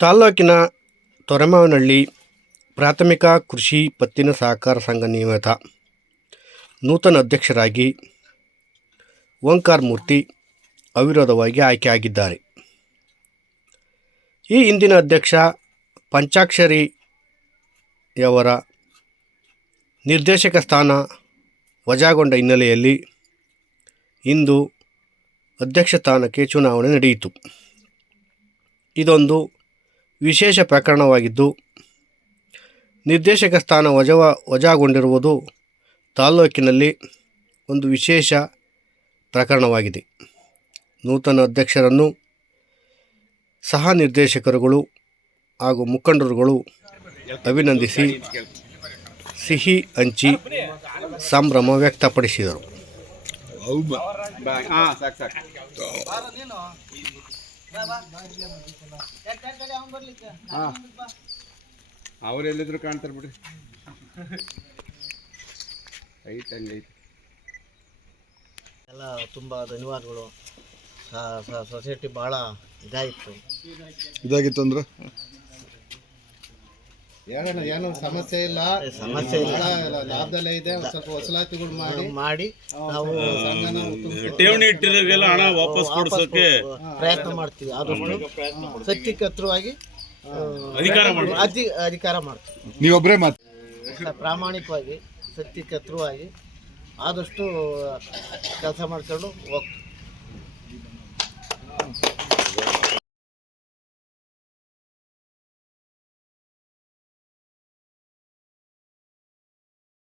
ತಾಲ್ಲೂಕಿನ ತೊರೆಮಾವಿನಹಳ್ಳಿ ಪ್ರಾಥಮಿಕ ಕೃಷಿ ಪತ್ತಿನ ಸಹಕಾರ ಸಂಘ ನಿಯಮಿತ ನೂತನ ಅಧ್ಯಕ್ಷರಾಗಿ ಓಂಕಾರ್ ಮೂರ್ತಿ ಅವಿರೋಧವಾಗಿ ಆಯ್ಕೆಯಾಗಿದ್ದಾರೆ. ಈ ಹಿಂದಿನ ಅಧ್ಯಕ್ಷ ಪಂಚಾಕ್ಷರಿಯವರ ನಿರ್ದೇಶಕ ಸ್ಥಾನ ವಜಾಗೊಂಡ ಹಿನ್ನೆಲೆಯಲ್ಲಿ ಇಂದು ಅಧ್ಯಕ್ಷ ಸ್ಥಾನಕ್ಕೆ ಚುನಾವಣೆ ನಡೆಯಿತು. ಇದೊಂದು ವಿಶೇಷ ಪ್ರಕರಣವಾಗಿದ್ದು, ನಿರ್ದೇಶಕ ಸ್ಥಾನ ವಜಾಗೊಂಡಿರುವುದು ತಾಲ್ಲೂಕಿನಲ್ಲಿ ಒಂದು ವಿಶೇಷ ಪ್ರಕರಣವಾಗಿದೆ. ನೂತನ ಅಧ್ಯಕ್ಷರನ್ನು ಸಹ ನಿರ್ದೇಶಕರುಗಳು ಹಾಗೂ ಮುಖಂಡರುಗಳು ಅಭಿನಂದಿಸಿ ಸಿಹಿ ಹಂಚಿ ಸಂಭ್ರಮ ವ್ಯಕ್ತಪಡಿಸಿದರು. ಅವರೆಲ್ಲಿದ್ರು ಕಾಣ್ತಾರೆ ಬಿಡ್ರಿ. ಎಲ್ಲ ತುಂಬ ಧನ್ಯವಾದಗಳು. ಸೊಸೈಟಿ ಭಾಳ ಇದಾಗಿತ್ತು ಅಂದ್ರೆ ಏನು ಸಮಸ್ಯೆ ಇಲ್ಲ, ಲಾಭದಲ್ಲೇ ಇದೆ. ಸ್ವಲ್ಪ ವಸೂಲಾತಿಗಳು ಮಾಡಿ ನಾವು ಠೇವಣಿ ಇಟ್ಟಿರೋರಿಗೆಲ್ಲ ಹಣ ವಾಪಸ್ ಕೊಡಿಸೋಕೆ ಪ್ರಯತ್ನ ಮಾಡ್ತೀವಿ. ಆದಷ್ಟು ಸತ್ಯಕ್ಕೆ ಹತ್ರವಾಗಿ ಅಧಿಕಾರ ಮಾಡ್ತೀವಿ. ನೀವೊಬ್ಬರೇ ಮಾತು ಪ್ರಾಮಾಣಿಕವಾಗಿ ಸತ್ಯಕ್ಕೆ ಹತ್ರವಾಗಿ ಆದಷ್ಟು ಕೆಲಸ ಮಾಡ್ಕೊಂಡು ಹೋಗ್ತೀವಿ.